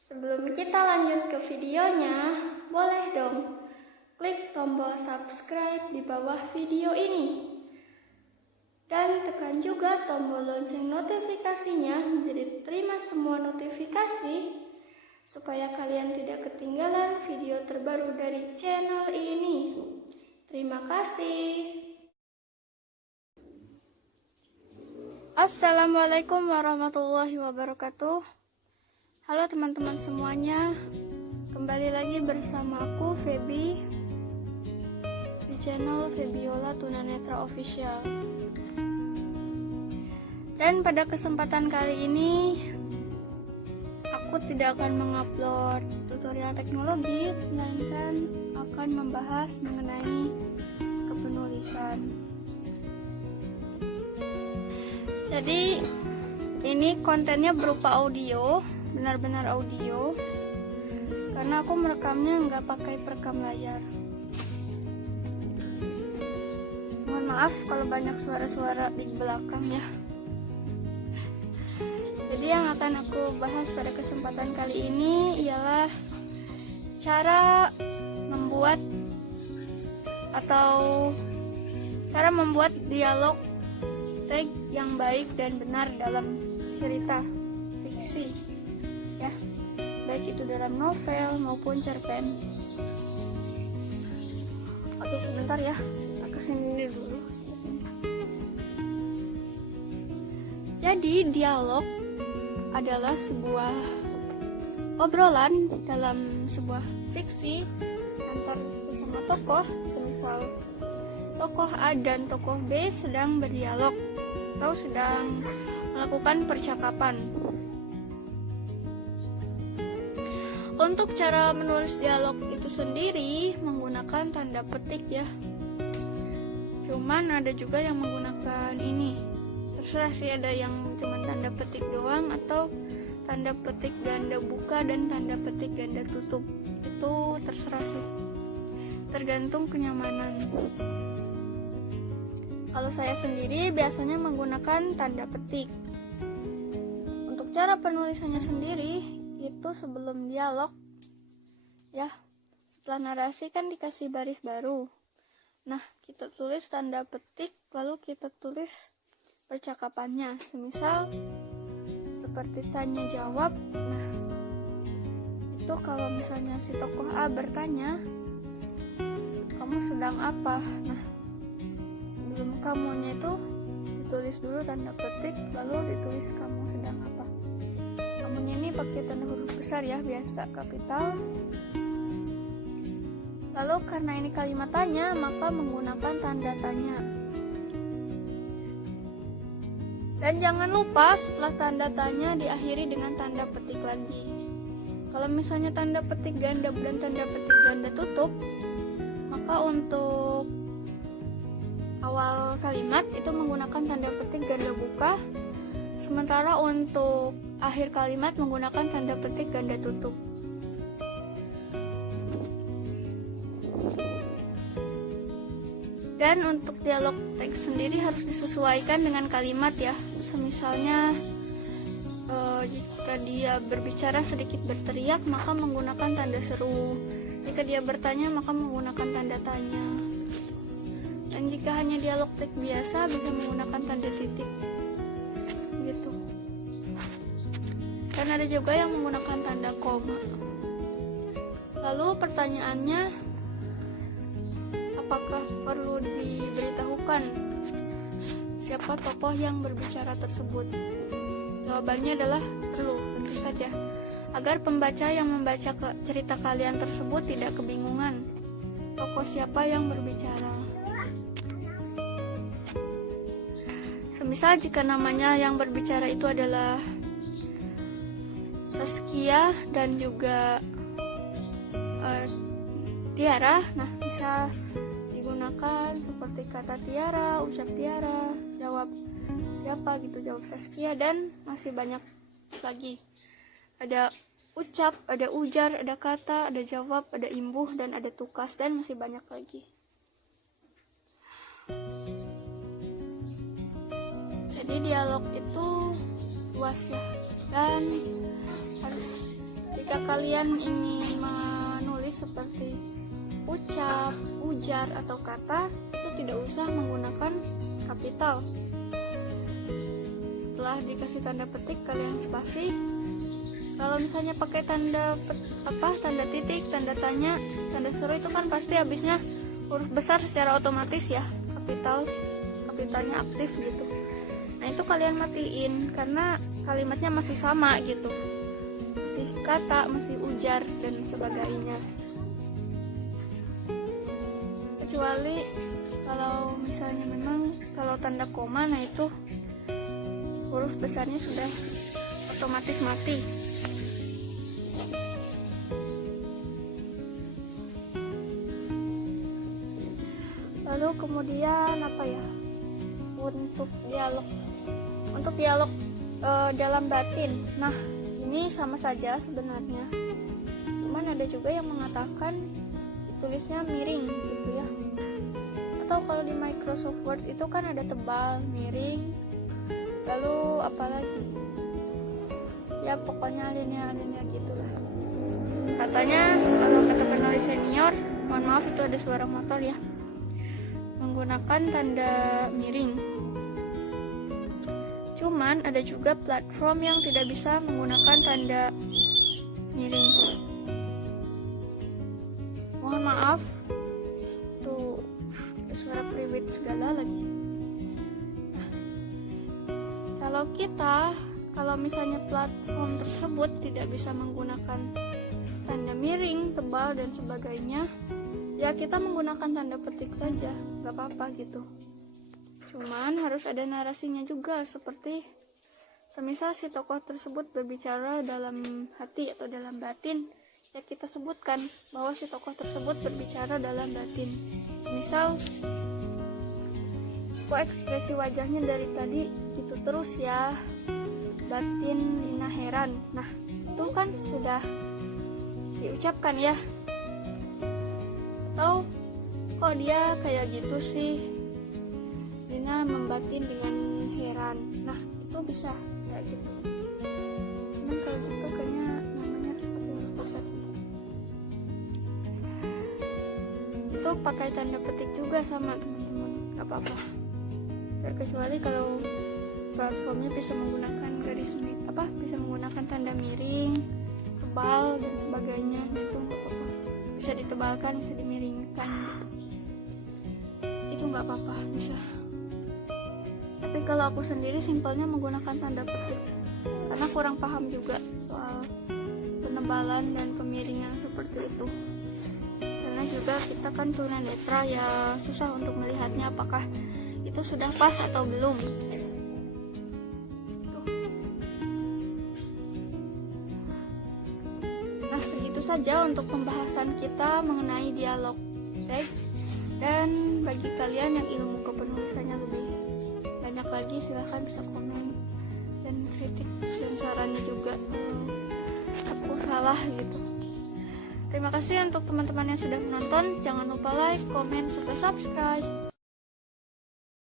Sebelum kita lanjut ke videonya, boleh dong klik tombol subscribe di bawah video ini. Dan tekan juga tombol lonceng notifikasinya, jadi terima semua notifikasi supaya kalian tidak ketinggalan video terbaru dari channel ini. Terima kasih. Assalamualaikum warahmatullahi wabarakatuh. Halo teman-teman semuanya, kembali lagi bersama aku Feby di channel Febiola Tunanetra Official. Dan pada kesempatan kali ini aku tidak akan mengupload tutorial teknologi, melainkan akan membahas mengenai kepenulisan. Jadi ini kontennya berupa audio, benar-benar audio, karena aku merekamnya nggak pakai perekam layar. Mohon maaf kalau banyak suara-suara di belakang ya. Jadi yang akan aku bahas pada kesempatan kali ini ialah cara membuat dialog tag yang baik dan benar dalam cerita fiksi ya, baik itu dalam novel maupun cerpen. Oke, sebentar ya, kita kesini dulu. Jadi dialog adalah sebuah obrolan dalam sebuah fiksi antar sesama tokoh. Semisal tokoh A dan tokoh B sedang berdialog atau sedang melakukan percakapan. Untuk cara menulis dialog itu sendiri menggunakan tanda petik ya. Cuman ada juga yang menggunakan ini. Terserah sih, ada yang cuma tanda petik doang atau tanda petik ganda buka dan tanda petik ganda tutup. Itu terserah sih, tergantung kenyamanan. Kalau saya sendiri biasanya menggunakan tanda petik. Untuk cara penulisannya sendiri itu sebelum dialog ya, setelah narasi kan dikasih baris baru. Nah, kita tulis tanda petik, lalu kita tulis percakapannya. Semisal seperti tanya jawab. Nah, itu kalau misalnya si tokoh A bertanya, kamu sedang apa? Nah, sebelum kamunya itu ditulis dulu tanda petik, lalu ditulis kamu sedang apa. Kamunya ini pakai tanda huruf besar ya, biasa kapital. Lalu karena ini kalimat tanya, maka menggunakan tanda tanya. Dan jangan lupa setelah tanda tanya diakhiri dengan tanda petik lagi. Kalau misalnya tanda petik ganda dan tanda petik ganda tutup, maka untuk awal kalimat itu menggunakan tanda petik ganda buka, sementara untuk akhir kalimat menggunakan tanda petik ganda tutup. Dan untuk dialog teks sendiri harus disesuaikan dengan kalimat ya. Semisalnya jika dia berbicara sedikit berteriak, maka menggunakan tanda seru. Jika dia bertanya, maka menggunakan tanda tanya. Dan jika hanya dialog teks biasa, bisa menggunakan tanda titik gitu. Dan ada juga yang menggunakan tanda koma. Lalu pertanyaannya, apakah perlu diberitahukan siapa tokoh yang berbicara tersebut? Jawabannya adalah perlu, tentu saja, agar pembaca yang membaca cerita kalian tersebut tidak kebingungan tokoh siapa yang berbicara. Semisal jika namanya yang berbicara itu adalah Saskia dan juga Tiara, nah bisa digunakan seperti kata Tiara, ucap Tiara, jawab siapa gitu, jawab Saskia, dan masih banyak lagi. Ada ucap, ada ujar, ada kata, ada jawab, ada imbuh, dan ada tukas, dan masih banyak lagi. Jadi dialog itu luas ya, dan harus jika kalian ingin menulis seperti ucap, ujar, atau kata, itu tidak usah menggunakan kapital. Setelah dikasih tanda petik, kalian spasi. Kalau misalnya pakai tanda titik, tanda tanya, tanda seru, itu kan pasti habisnya huruf besar secara otomatis ya, kapitalnya aktif gitu. Nah itu kalian matiin karena kalimatnya masih sama gitu, masih kata, masih ujar dan sebagainya. Kecuali kalau misalnya memang kalau tanda koma, nah itu huruf besarnya sudah otomatis mati. Lalu kemudian apa ya, untuk dialog dalam batin. Nah ini sama saja sebenarnya, cuman ada juga yang mengatakan tulisnya miring gitu ya. Atau kalau di Microsoft Word itu kan ada tebal, miring, lalu apalagi ya, pokoknya linear gitu lah. Katanya kalau kata penulis senior, mohon maaf itu ada suara motor ya, menggunakan tanda miring. Cuman ada juga platform yang tidak bisa menggunakan tanda miring. Mohon maaf, tuh suara private segala lagi. Nah, kalau misalnya platform tersebut tidak bisa menggunakan tanda miring, tebal, dan sebagainya, ya kita menggunakan tanda petik saja, gak apa-apa gitu. Cuman harus ada narasinya juga, seperti semisal si tokoh tersebut berbicara dalam hati atau dalam batin, ya kita sebutkan bahwa si tokoh tersebut berbicara dalam batin. Misal, kok ekspresi wajahnya dari tadi itu terus ya, batin Lina heran. Nah itu kan sudah diucapkan ya. Atau kok dia kayak gitu sih, Lina membatin dengan heran. Nah itu bisa kayak gitu. Cuman kalau gitu kayaknya namanya harus pakai huruf besar gitu. Itu pakai tanda petik juga sama teman-teman, gak apa-apa. Terkecuali kalau platformnya bisa menggunakan bisa menggunakan tanda miring, tebal, dan sebagainya, itu gak apa-apa. Bisa ditebalkan, bisa dimiringkan gitu. Itu gak apa-apa, bisa. Tapi kalau aku sendiri simpelnya menggunakan tanda petik, karena kurang paham juga soal penebalan dan pemiringan seperti itu. Karena juga kita kan tunanetra ya, susah untuk melihatnya apakah itu sudah pas atau belum. Nah segitu saja untuk pembahasan kita mengenai dialog teks. Dan bagi kalian yang ilmu kepenulisannya lebih banyak lagi, silahkan bisa komen dan kritik dan sarannya juga aku salah gitu. Terima kasih untuk teman-teman yang sudah menonton. Jangan lupa like, komen, serta subscribe.